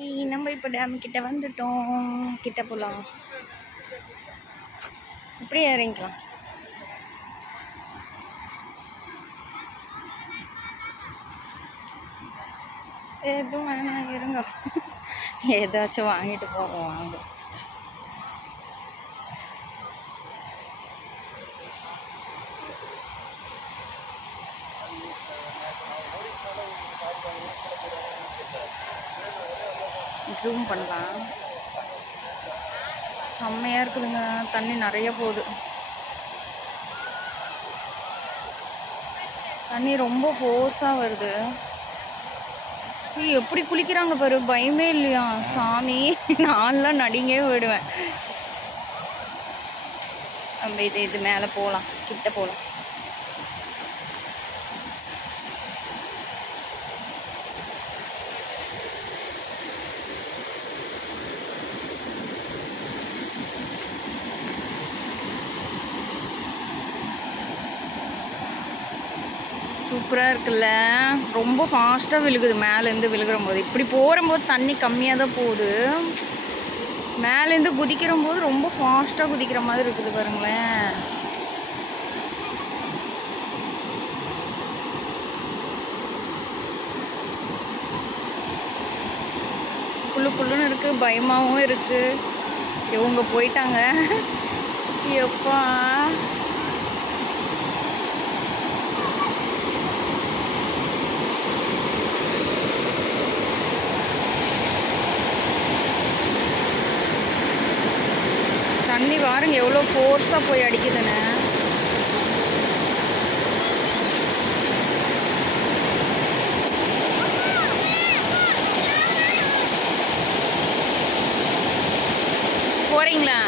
நம்ம இப்போ டேம் கிட்ட வந்துட்டோம். கிட்ட போகலாம். இப்படியே இறங்கிக்கலாம். எதுவும் வேணாம், இருங்க. ஏதாச்சும் வாங்கிட்டு போவோம். வாங்க. ஜூம் பண்ணலாம். செம்மையாக இருக்குதுங்க. தண்ணி நிறைய போகுது. தண்ணி ரொம்ப ஃபோர்ஸாக வருது. எப்படி குளிக்கிறாங்க பாரு. பயமே இல்லையா சாமி. நான்லாம் நடிங்கே போயிடுவேன். நம்ம இது மேலே போகலாம். கிட்ட போகலாம். சூப்பராக இருக்குல்ல. ரொம்ப ஃபாஸ்ட்டாக விழுகுது மேலேருந்து விழுகிற போது. இப்படி போகும்போது தண்ணி கம்மியாக தான் போகுது. மேலேருந்து குதிக்கிற போது ரொம்ப ஃபாஸ்ட்டாக குதிக்கிற மாதிரி இருக்குது பாருங்களேன். புல்லு புல்லுன்னு இருக்குது. பயமாகவும் இருக்குது. இவங்க போயிட்டாங்க. எப்பா தண்ணி பாருங்க எவ்வளோ ஃபோர்ஸாக போய் அடிக்குதுன்னு. போகிறீங்களா?